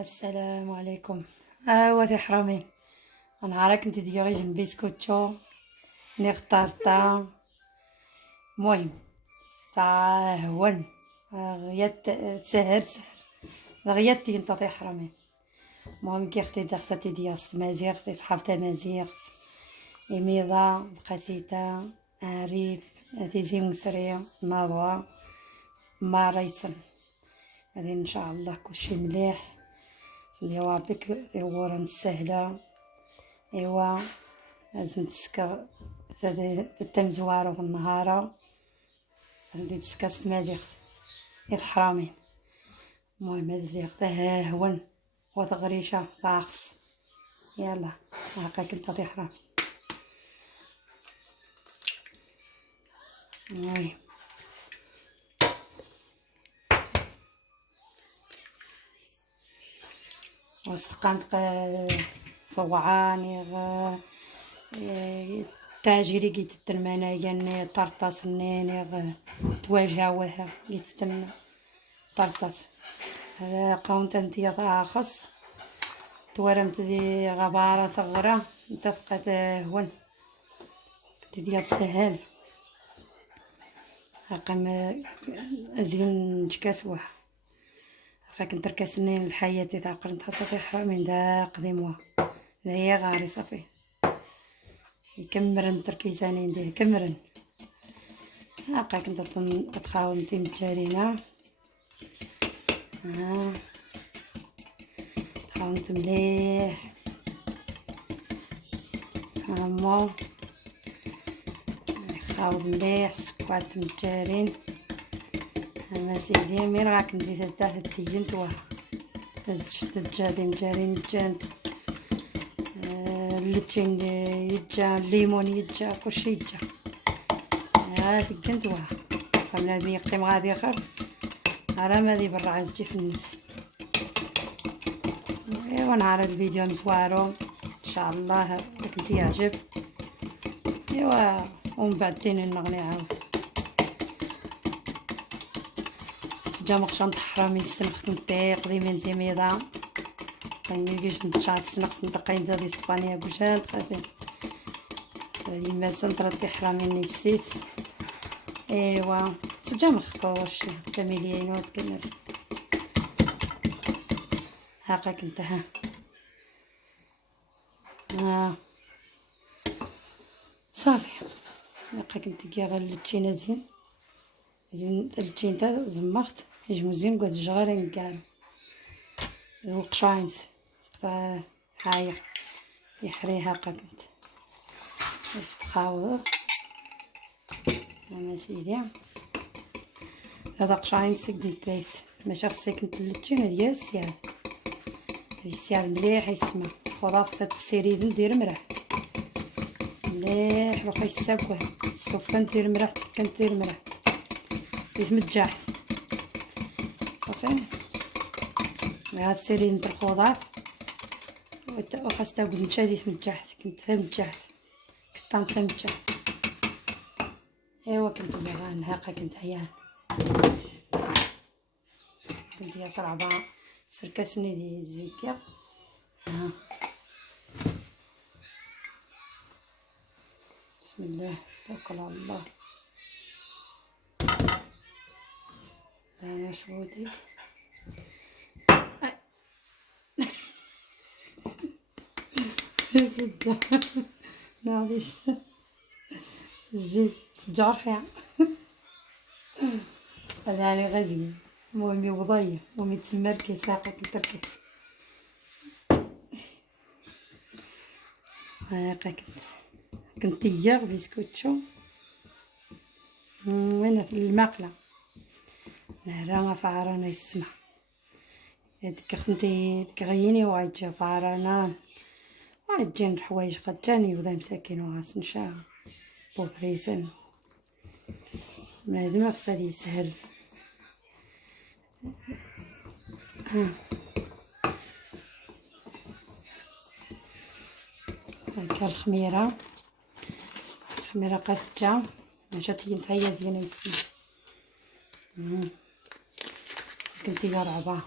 السلام عليكم. ايوا حرامي، انا راك انت ديالي جنب بسكوتشو ني اختارتا. المهم هون غيات تسهر غيات تينطاطي حرامي. المهم كي اختي دخلتي ديال تمازيغ تي صحاب تمازيغ إميضة القسيطة عريف تيزي مسرية نضوى ماريتن. هذه ان شاء الله كلشي مليح. ديوا بك ورا سهله. ايوا لازم تسكر تتم زوارو في النهار غادي تسكر ستمازيغ الحرامين. المهم هاد الزيغ ها هون وتغريشه طاخس. يلا هاكاك انت تي حرامي. المهم وسقانت صوعاني تاجري قيت الترمانة يعني طرطاس نيني تواجهوها قيت تم طرطاس قاونت انتي طاخص تورمت دي غبارة ثغرة انت ثقت هون ديال سهل رقم ازين تكاسوه فاك نتركسني الحياة تعقل نتحصل حرامي دا قديموها هي غاري صافي يكمرن تركيزاني ندير كمرن هاكاك انت تخاوم نتي متجارينا تخاومت مليح هما خاوم مليح سكوات متجارين انا سيدي مين راك ندير تاع التيين توا شفت الدجاج مجارين الجانت اللتين يتجا الليمون يتجا كلشي يتجا هادي كنت واه بنادم يقيم غادي خير على ما دي برا تجي في الناس. ايوا نعرض الفيديو مزوارو ان شاء الله داك يعجب. ايوا ومن بعد تاني نغني عاود جا مقشان حرامي السنخت نطيق ديما نتي ميضا كنجيش نتشعل السنخت نطقين ديال اسبانيا بوجال صافي يما سنطرتي حرامي نيسيس. ايوا تجا مخكوش كاميلينوت كمل هاكاك انت ها صافي هاكاك انت كي غلتينا زين التين تاع زمخت يجمو زين قد جغارين كاع القشاينس هايا يحري هاكاك انت يستخاوض انا سيدي هذا قشاينس قلتيس ماشي خصك نتلتين ديال السياد هذه السياد مليح يسمع خضار خصها السيريد ندير مرح مليح بقى يساكوه السفه ندير مرح كندير مرح يتمجحت صافي هاد السيرين نتر الخضار وخاصة قد نشادي تمجحت كنت مجحت كنت مجحت. ايوا كنت باغا هاكا كنت عيان كنت يا صرعبه سركسني دي زيكيا بسم الله توكل على الله. انا شوديت سجار معليش جيت سجار خيا هذا يعني غزي المهم يوضيع المهم يتسمر كي ساقك التركيز هاكا كنت تياغ بسكوتشو وين في الماقله نهرا فعرانا يسمع هاديك خنتي تغيني وايد جا فعرانا وايد جين الحوايج قد جاني وذا مساكين وغاس نشا بوبريسن لازم خصها يسهل هاكا الخميره قد جا مشات نتايا زينه يسمع كنتي رعبه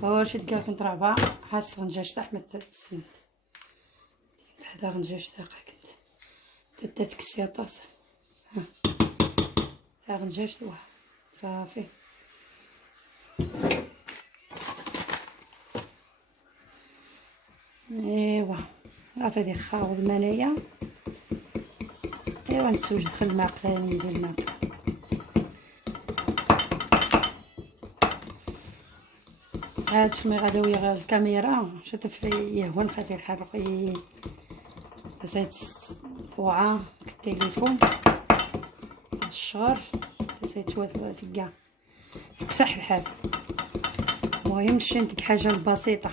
كلشي دكا كنت رابع حاس غنجاش تاع احمد تسند هذا غنجاش تاع كنت تتكسي طاس تاع غنجاش توا صافي. ايوا عرفت هادي خاوض منايا. ايوا نسوج دخل الماكله ندير الماكله. هاد التخميره داويه غير الكاميرا شات في يهون خفيف الحلق زيت ثوعه التليفون الشغر زيت توث كاع كسح الحال. المهم شنت حاجه بسيطه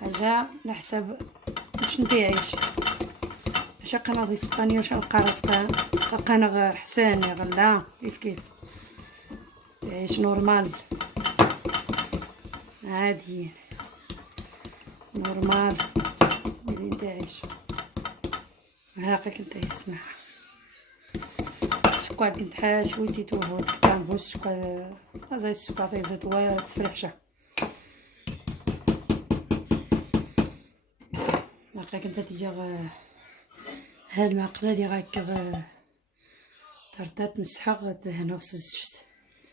حاجه على حساب باش نتيعيش باش قناض يسبقني واش نلقى راسك قناغ حسان غلا كيف تعيش نورمال عادي نورمال اللي تعيش هاكا كنت يسمع السكر كنت حاج شويتي توهو كتام بوس السكر زي السكر زيت واير تفرحشه هاكا كنت تيجي هاد المعقله دي هاكا طرطات مسحه هنا خص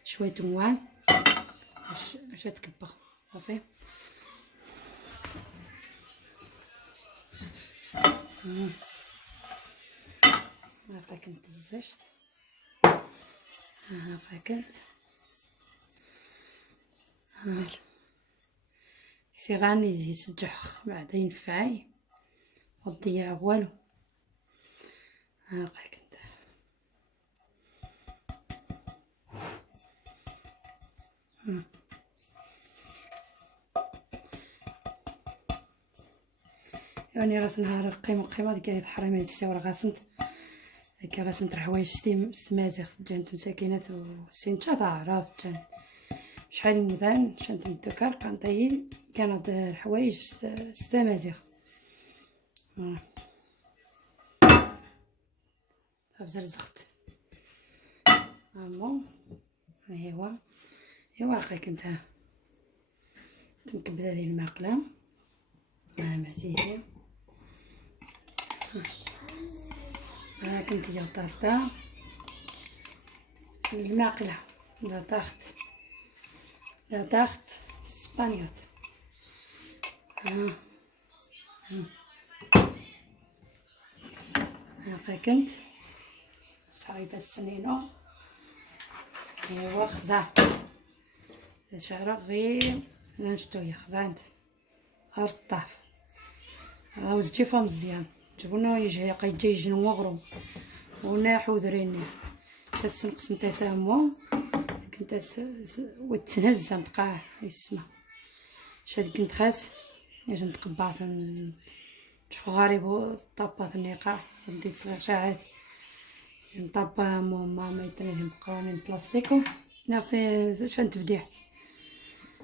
شويه موان باش تكبر صافي. هاكا كنت زجت هاكا كنت سي غاني يسجح بعد ينفعي وضيع والو. هاكا كنت يعني راس نهار القيمه ديك الحرامين الساور غاسنت هكا غاسنت الحوايج ستمازيغ جانت مساكنات وسنتا عرفت جان شحال نيدان شانت متذكر قنطي كانت الحوايج ستمازيغ صافي زرزقت بون. ايوا هاكا كنت تمكبد هذه الماكله مزيان كنت جا طارطا الماكله لا تاخت اسبانيوت هاكا كنت صعيبه السنينو. ايوا خزا شعره غير نشتويه خزانت غير الطاف عاوز تجيفها مزيان جبنا يجي قيجي جنو غروم وناح وذريني شاد سنقص نتا سامو كنت وتنهز نتقاع يسمع شاد كنت خاس باش نتقبع شوف غريب طابات النقاع بديت صغير شاعات نطابا ماما يتنهم قوانين بلاستيكو ناخذ شنت بديح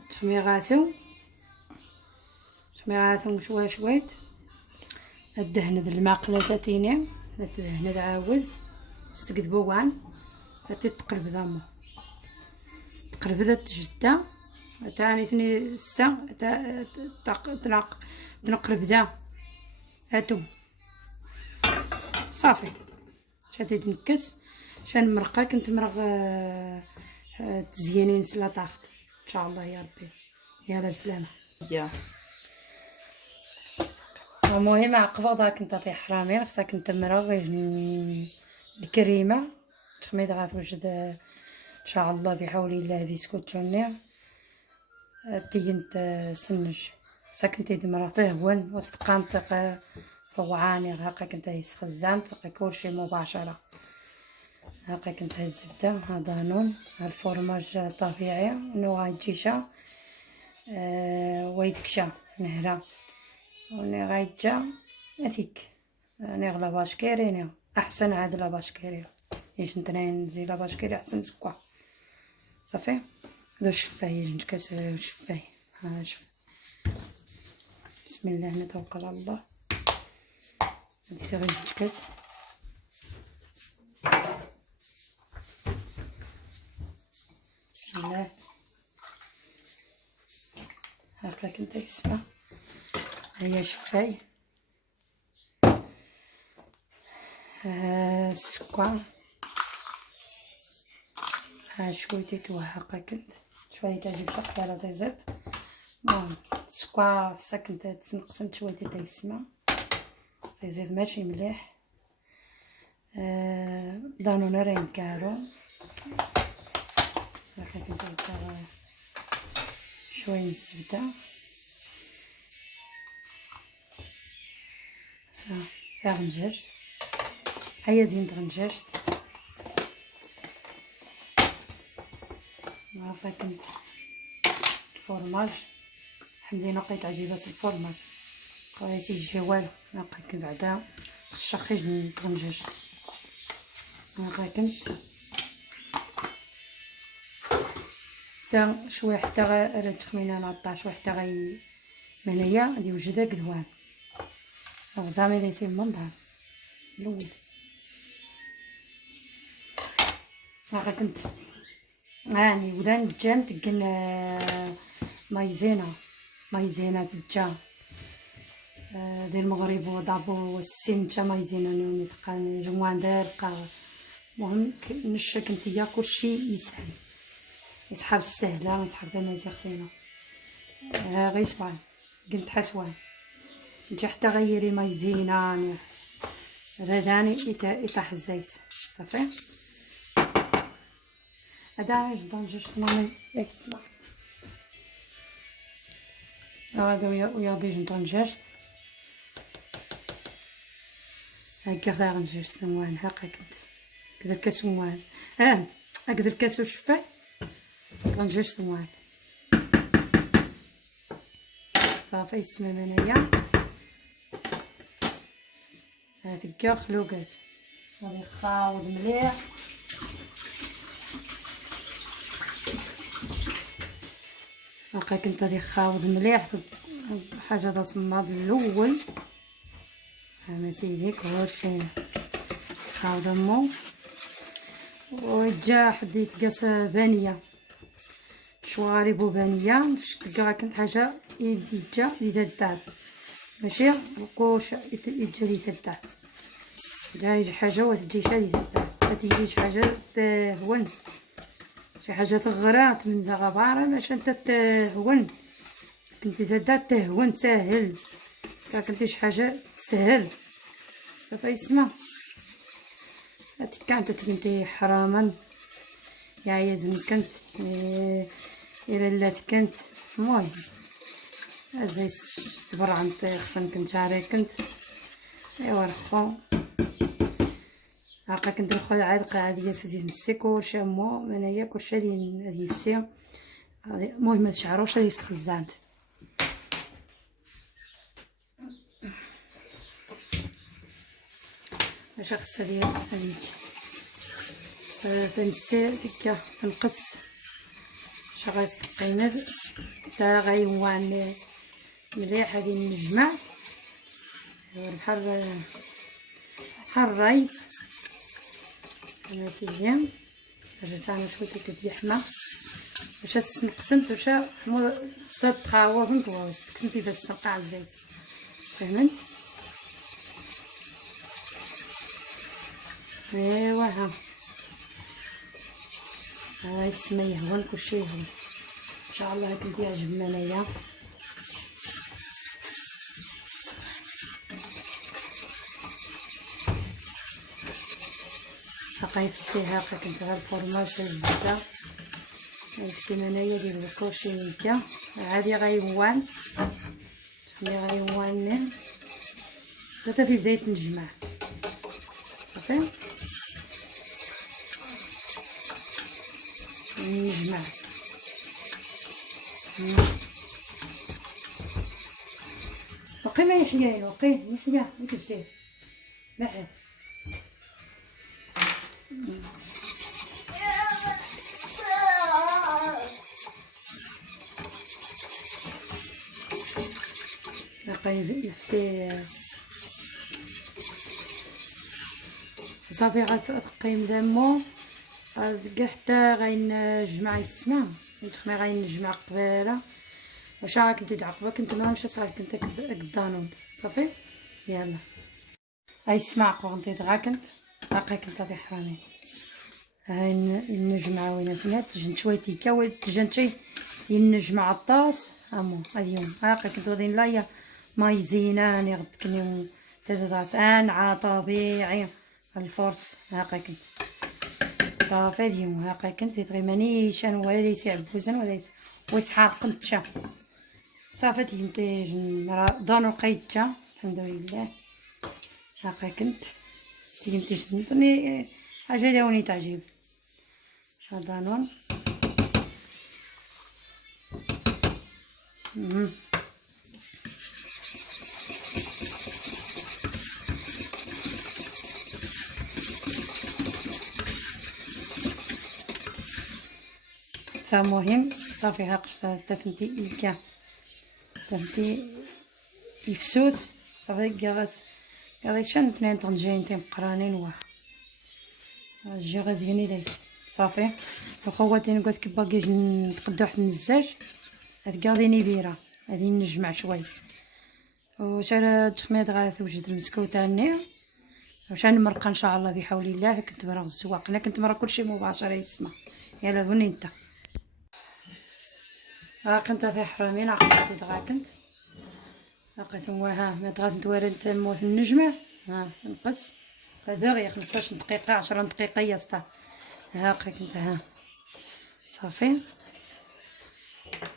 تخميغاتو شويت الدهن ذا الماقله تاتيني الدهن عاود استقدبو وان تقلب ذامو تقلب ذا تجدا تاني ثني السا تنقلب ذا هاتو صافي شاتي تنكس شان مرقه كنت مرق تزينين سلاطاخت ان شاء الله يا ربي يلا بسلامه. المهم عقبضها كنت طيح حرامي خصها كنت مرغ الكريمه تخميد غتوجد ان شاء الله بحول الله بسكوت جوني تينت سنج ساكنتي دمرة تهون وستقانطق ثوعاني هاكا كنت يسخزان تلقى كلشي مباشرة هاكا كنت الزبدة هذا نون الفرماج طبيعي نوع الجيشة ويتكشا نهرة وني غايتجا اثيك نغلا باشكيري احسن عاد لا باشكيري يش نتنين زي لا باشكيري احسن سكوا صافي هذا شفاي نكاس شفاي ها شوف بسم الله نتوكل على الله هادي صغير نكاس بسم الله هاكا كنت يسمع. هيا شفاي السكر، ها شوية توهقا كنت شوية تعجب شقيرة تيزيد السكر ساكنت تنقصن شوية تيسمع تيزيد ماشي مليح. دانون رين كارو هاكا كنت نحط شوية من الزبدة. غنجاجت، هيا زينت غنجاجت. هاكا كنت الفرماج حمدينا لقيت عجيبات الفرماج قريتي الجوال. هاكا كنت بعدا خشخيج غنجاجت. هاكا كنت شويه حتى غير التخمينه نعطيها شويه حتى غي منايا غادي وجده قدوان غزامي دايسي المنظر الاول. هاكا كنت هاني ودان الجان تقن مايزينا تجا ديال المغرب وضابو السين تا مايزينا نوني تقان جموان دار قا. المهم نشا كنتيا كلشي يسهل يسحب السهله يسحب تمازيغ فينا غير سوان قلت حسوان نجي حتى غيري مايزينا رداني يطيح الزيت صافي. هذا جدا جوج ثمانية يكسر هذا ويا ديج نطنجاجت هكا غنجوج ثموان. هاكا كنت كدر كاسوان هكذا كاسو شفاي طنجاج ثموان صافي. يسمى منايا هاكا خلوقات غادي نخاوض مليح. هاكا كنت غادي نخاوض مليح حاجه دا صماد الاول. ها سيدي كلشي خاوض مو وجا حديت قاس بانيه شوارب وبانيه تلقى كنت حاجه يديجا يدار ماشي القوش يجري تدار جاي حاجه وتجي شادي تدار تيجي حاجه تهون شي حاجه تغرات من زغباره باش انت تهون كنتي تدار تهون ساهل كنتي شي حاجه تسهل صافي. يسمع هاتي كانت كنتي حراما يا يزم كنت الى لا كنت المهم ازاي صبر عن خصن كنت عاري كنت ايوا رخو هاكا كنت ناخذ عاد قاعده في ديال السيكو شامو منايا كلشي هادي فسي المهم هاد شعروش هادي استخزانت اش خصها ديال هادي فنسي ديك نقص شغال تقيمد حتى غيوان مليح. هادي نجمع بحال الراي انا سيدي درت انا شويه ديال اللحمه باش تنقسنت واش صاد تخاوض نطوز تكسنتي باش تسقع الزيت فهمت. ايوا ها يسمى يهون كلشي يهون ان شاء الله كنت يعجب منايا. هاكا يفسي هاكا كنت غير الفرماج الزبده يفسي منايا ديال كلشي هكا عادي غيوان خلي غيوان حتى في بدايه نجمع صافي نجمع بقي ما يحيا بقي يحيا وتبسيه بعد بقي يفسي صافي غتقيم دمو كاع حتى غينجمع يسمع نتخمي غينجمع قبيله واش راك انت تعقبه كنت ما مش صار كنت قدانوت صافي. يلا هاي اسمع كنت دغاكنت باقي كنت غادي حرامي. هاي النجمع وين فيها تجن شويه تيكا تجن شي ينجمع الطاس امو اليوم باقي كنت غادي نلايا ماي زيناني غد كني تدراس انعا طبيعي الفرص هاقا كنت صافي اليوم هاقا كنت تغيمانيش انا ولا يسعب بوزن ولا ويسحاق كنت شا صافي تنتج دانو قيتجا الحمد لله. هاقا كنت تنتج نطني حاجه داوني تعجب دانون. صا مهم صافي ها قشطه تفنتي إيكا تفنتي الفسوس صافي كاغاس كاغي شان تنين طنجين تيم قرانين واه جي غازيني دايس صافي. الخواتين قلت باقي نتقدو واحد النزاج هاد كاغديني بيرة هادي نجمع شويه وشرا تخميد غاتوجد المسكوت تاني واش نمرق ان شاء الله بحول الله. كنت مرا الزواق انا كنت مرا كلشي مباشره يسمع. يلا ظني انت ها كنت في حرامين عقلتي دغا كنت لقيت هو ها ما دغات ندوار موت النجمع ها نقص هذا غير 15 دقيقه 10 دقيقه يسطا. ها كنت ها صافي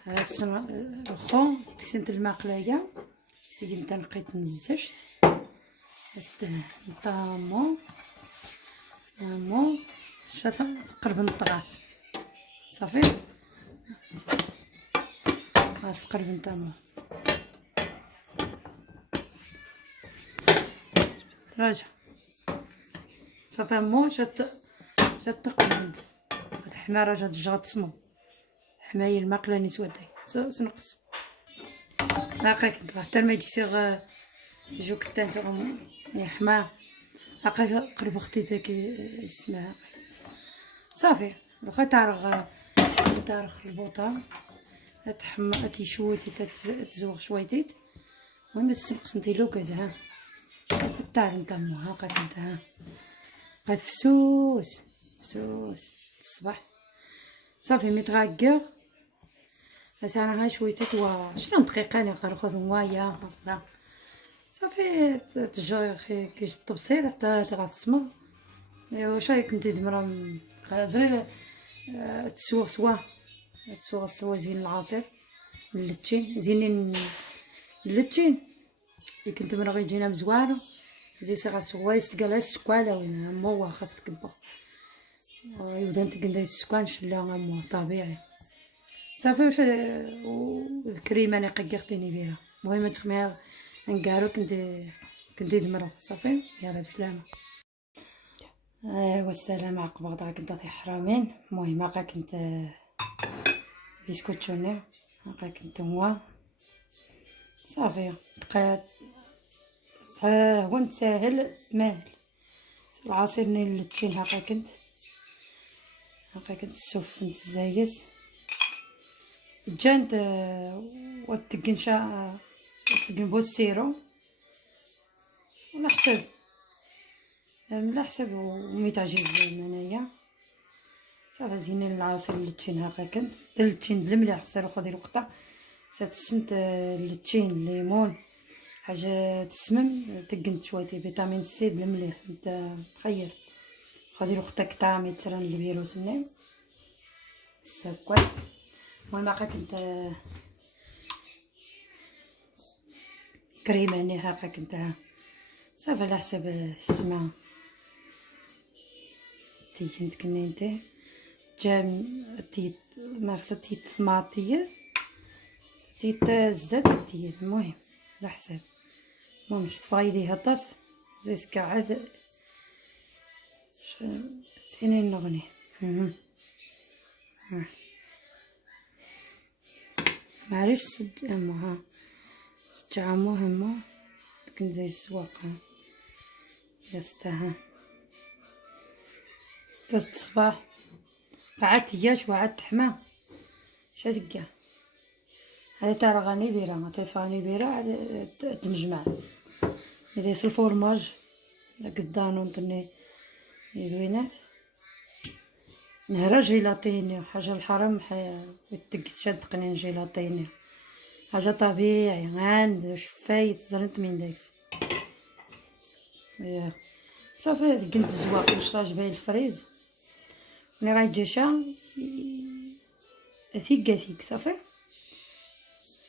ها السما الخو تكسنت المقلايه سيدي انت نقيت نزجت است طامو مو شات قرب نطغاس صافي خاص قرب نطامو راجع صافي مو شات تقلد هاد حماره جات الجغد تصمم حمايه الماكله نسوداي سنقص باقي كنت حتى ما يديك جو كتانتو يا حما باقي قرب اختي داك اسمها صافي واخا تارخ البوطه تحمى تيشوتي تزوغ شويتيت المهم السنقص نتيلو كازها تعرف نتا مو هاكا كنت ها بقات فسوس الصباح صافي متغاكر بس انا هاي شويتات و 20 دقيقه انا غناخذ موايا خفزه صافي تجري كي الطبسيل حتى غتصمغ. واش رايك انت دمرا زري تسوغ سوا زين العصير اللتين زينين اللتين اللي كنت مرا غيجينا مزوانو زي صغار سوايس تقال السكواله وين مو خاص تكبر يبدا انت قلنا السكان شلا مو طبيعي صافي. واش الكريمه انا قيقتيني بيها المهم تخميها نقارو كنت دمرو صافي. يلا بسلامه. والسلام عقب غدا كنت طي حرامين. المهم هاكا كنت بسكوتشوني هاكا كنت هو صافي دقات هو ساهل ماهل العصير نيل اللتين هاكا كنت السوف كنت زايس جانت وتقنشا تقنبو السيرو ولا حسب لا حسب وميتعجب انايا صافي زينين العصير اللتين هاكا كنت اللتين المليح خسر وخدي الوقطه سات اللتين الليمون حاجه تسمم تقنت شويه فيتامين سي المليح انت خير خدي الوقطه كطامي تران الفيروس النيم السكر. المهم هاكا كنت كريمه اني هاكا كنت صافي على حسب السما كنت كنينتي جام تيت ما خصها تيت طماطيه تيت زدت تيت المهم على حساب المهم شفت فايدي هطاس زي سكعد سينين نغني معليش سج امها سجعمو همو كنت زي السواق يستها توست الصباح قعدت ياش وعدت حما شاتقا هذا تاع غاني بيرة، غاني بيرة تنجمع إذا يصل الفورماج قدانو نتني زوينات. نهرا جيلاتيني حاجة الحرام شاد قنين جيلاتيني حاجة طبيعي عند شفايت زرنت من داكس صافي. كنت زواق نشطاج باي الفريز ملي غايجي شا ثيك صافي.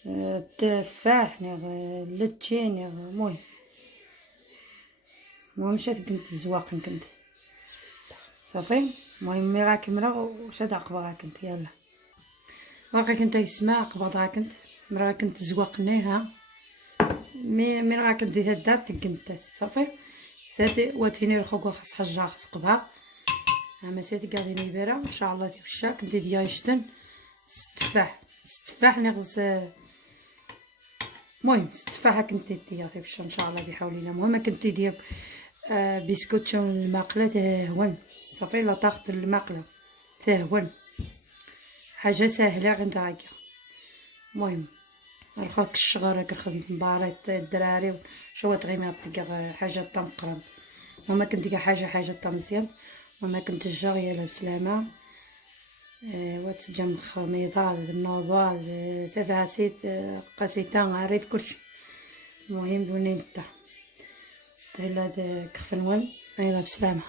التفاح اللتشين المهم شات كنت زواق كنت صافي. المهم مي راك مرا شاد عقبه كنت يلا باقي كنت يسمع قبضها كنت مرا كنت زواقنيها مي راك ديتها دات كنت صافي. ساتي واتيني الخوكو خاص حاجه خاص قبها اما ساتي قاعدين يبيرا ان شاء الله تيوشا كنت دياشتن التفاح نغز. المهم التفاحه كنت ديا تيوشا ان شاء الله بحول الله. المهم كنت دير بسكوتشون الماقله تهون صافي. لا تاخذ الماقله تهون حاجه سهله غير نتا هكا. المهم رخاك الشغل راك خدمت مباريط الدراري شو تغيمات تلقى حاجه تنقرب. ماما كنت تلقى حاجه تمزيان. ماما كنت جايه بسلامه واتجم خميضال النوضال تفاسيت قاسيتان عريف كلشي. المهم دوني متى تهلا كخفنون يلا بسلامه.